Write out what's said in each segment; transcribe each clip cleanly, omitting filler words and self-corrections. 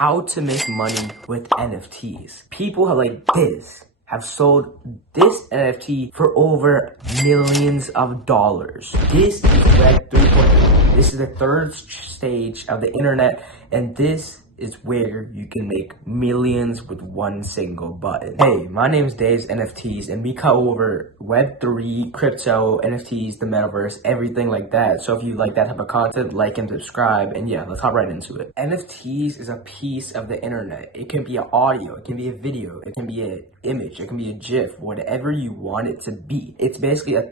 how to make money with NFTs. People have sold this NFT for over millions of dollars. This is Web 3.0. This is the third stage of the internet, and this is where you can make millions with one single button. Hey, my name is Dave's NFTs, and we cover over Web3, crypto, NFTs, the Metaverse, everything like that. So if you like that type of content, like and subscribe, and yeah, let's hop right into it. NFTs is a piece of the internet. It can be an audio, it can be a video, it can be an image, it can be a GIF, whatever you want it to be. It's basically a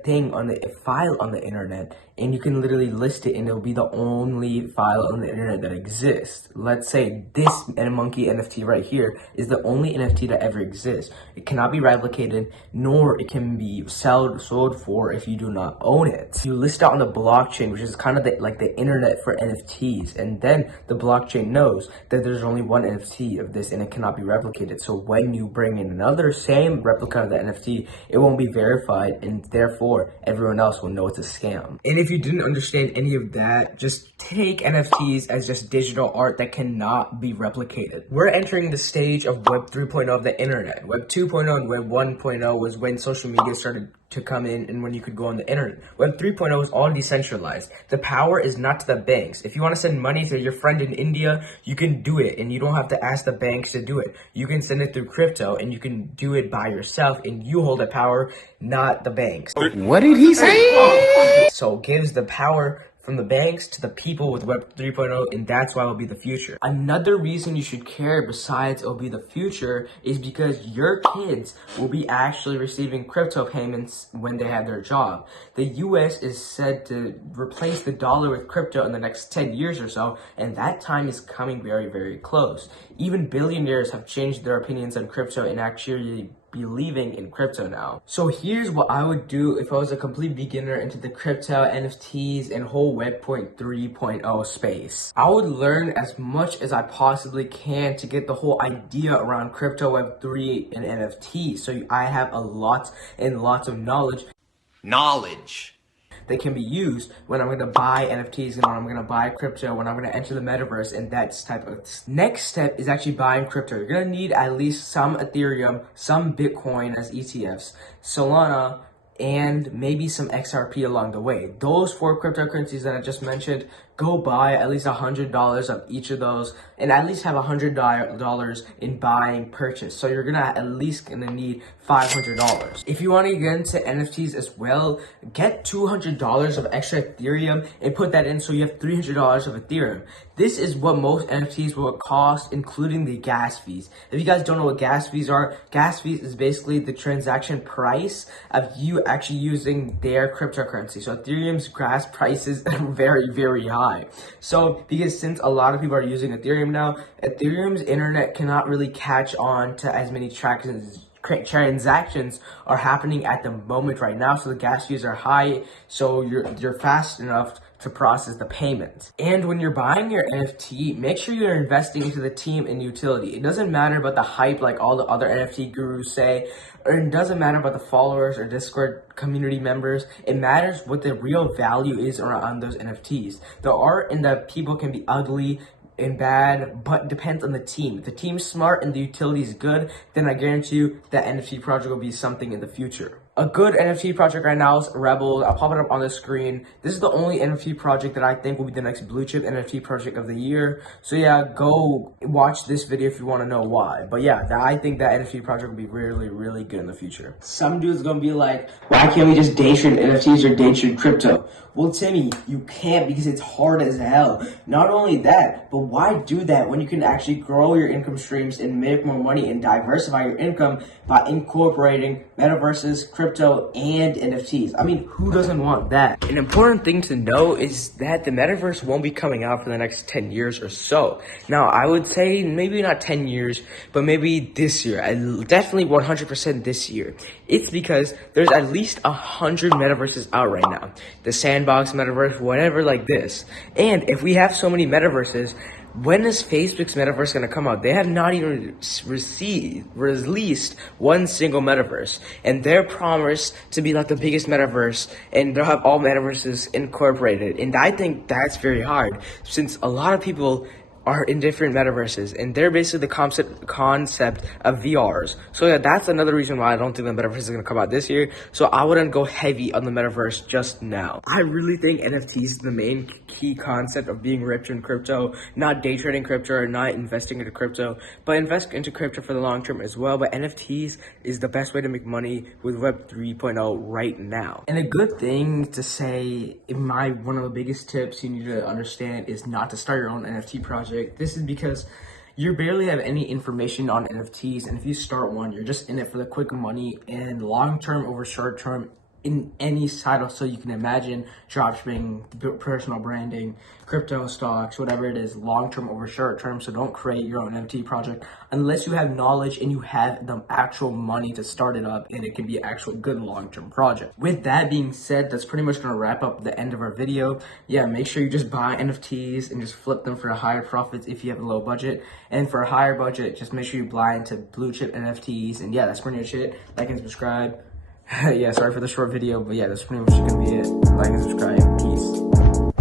file on the internet, and you can literally list it, and it'll be the only file on the internet that exists. Let's say this monkey NFT right here is the only NFT that ever exists. It cannot be replicated, nor it can be sold for if you do not own it. You list it on the blockchain, which is kind of like the internet for NFTs, and then the blockchain knows that there's only one NFT of this and it cannot be replicated. So when you bring in another same replica of the NFT, it won't be verified, and therefore everyone else will know it's a scam. And if you didn't understand any of that, just take NFTs as just digital art that cannot be replicated. We're entering the stage of Web 3.0 of the internet. Web 2.0 and Web 1.0 was when social media started to come in and when you could go on the internet. Web 3.0 is all decentralized. The power is not to the banks. If you want to send money to your friend in India, you can do it, and you don't have to ask the banks to do it. You can send it through crypto, and you can do it by yourself, and you hold the power, not the banks. What did he say? So it gives the power from the banks to the people with Web 3.0, and that's why it will be the future. Another reason you should care besides it will be the future is because your kids will be actually receiving crypto payments when they have their job. The US is said to replace the dollar with crypto in the next 10 years or so, and that time is coming very, very close. Even billionaires have changed their opinions on crypto and actually believing in crypto now. So here's what I would do if I was a complete beginner into the crypto, NFTs, and whole Web 3.0 space. I would learn as much as I possibly can to get the whole idea around crypto, Web 3, and NFTs, so I have a lot and lots of knowledge that can be used when I'm going to buy NFTs and when I'm going to buy crypto, when I'm going to enter the Metaverse, and that type of. Next step is actually buying crypto. You're going to need at least some Ethereum, some Bitcoin as ETFs, Solana, and maybe some XRP along the way. Those four cryptocurrencies that I just mentioned, go buy at least $100 of each of those, and at least have $100 in buying purchase. So you're at least gonna need $500. If you want to get into NFTs as well, get $200 of extra Ethereum and put that in, so you have $300 of Ethereum. This is what most NFTs will cost, including the gas fees. If you guys don't know what gas fees are, gas fees is basically the transaction price of you actually using their cryptocurrency. So Ethereum's gas prices are very, very high. So because since a lot of people are using Ethereum now, Ethereum's internet cannot really catch on to as many transactions are happening at the moment right now, so the gas fees are high, so you're fast enough to process the payment. And when you're buying your NFT, make sure you're investing into the team and utility. It doesn't matter about the hype like all the other NFT gurus say, or it doesn't matter about the followers or Discord community members. It matters what the real value is around those NFTs. The art and the people can be ugly and bad, but depends on the team. If the team's smart and the utility is good, then I guarantee you that NFT project will be something in the future. A good NFT project right now is Rebel. I'll pop it up on the screen. This is the only NFT project that I think will be the next blue chip NFT project of the year. So yeah, go watch this video if you want to know why. But yeah, I think that NFT project will be really, really good in the future. Some dude's gonna be like, why can't we just day trade NFTs or day trade crypto? Well, Timmy, you can't because it's hard as hell. Not only that, but why do that when you can actually grow your income streams and make more money and diversify your income by incorporating metaverses, crypto, and NFTs? I mean, who doesn't want that? An important thing to know is that the Metaverse won't be coming out for the next 10 years or so. Now, I would say maybe not 10 years, but maybe this year. Definitely 100% this year. It's because there's at least 100 metaverses out right now. The Sandbox metaverse, whatever like this. And if we have so many metaverses, when is Facebook's metaverse going to come out? They have not even released one single metaverse, and they're promised to be like the biggest metaverse, and they'll have all metaverses incorporated. And I think that's very hard, since a lot of people are in different metaverses, and they're basically the concept of VRs. So yeah, that's another reason why I don't think the metaverse is gonna come out this year. So I wouldn't go heavy on the metaverse just now. I really think NFTs is the main key concept of being rich in crypto, not day trading crypto or not investing into crypto, but invest into crypto for the long term as well. But NFTs is the best way to make money with Web 3.0 right now. And a good thing to say, one of the biggest tips you need to understand is not to start your own NFT project. This is because you barely have any information on NFTs, and if you start one, you're just in it for the quick money, and long term over short term in any side hustle you can imagine, dropshipping, personal branding, crypto, stocks, whatever it is, long term over short term. So don't create your own NFT project unless you have knowledge and you have the actual money to start it up, and it can be an actual good long term project. With that being said, that's pretty much going to wrap up the end of our video. Yeah, make sure you just buy NFTs and just flip them for a higher profits if you have a low budget, and for a higher budget, just make sure you buy into blue chip NFTs. And yeah, that's pretty much it. Like and subscribe. Yeah, sorry for the short video, but yeah, that's pretty much gonna be it. Like and subscribe. Peace.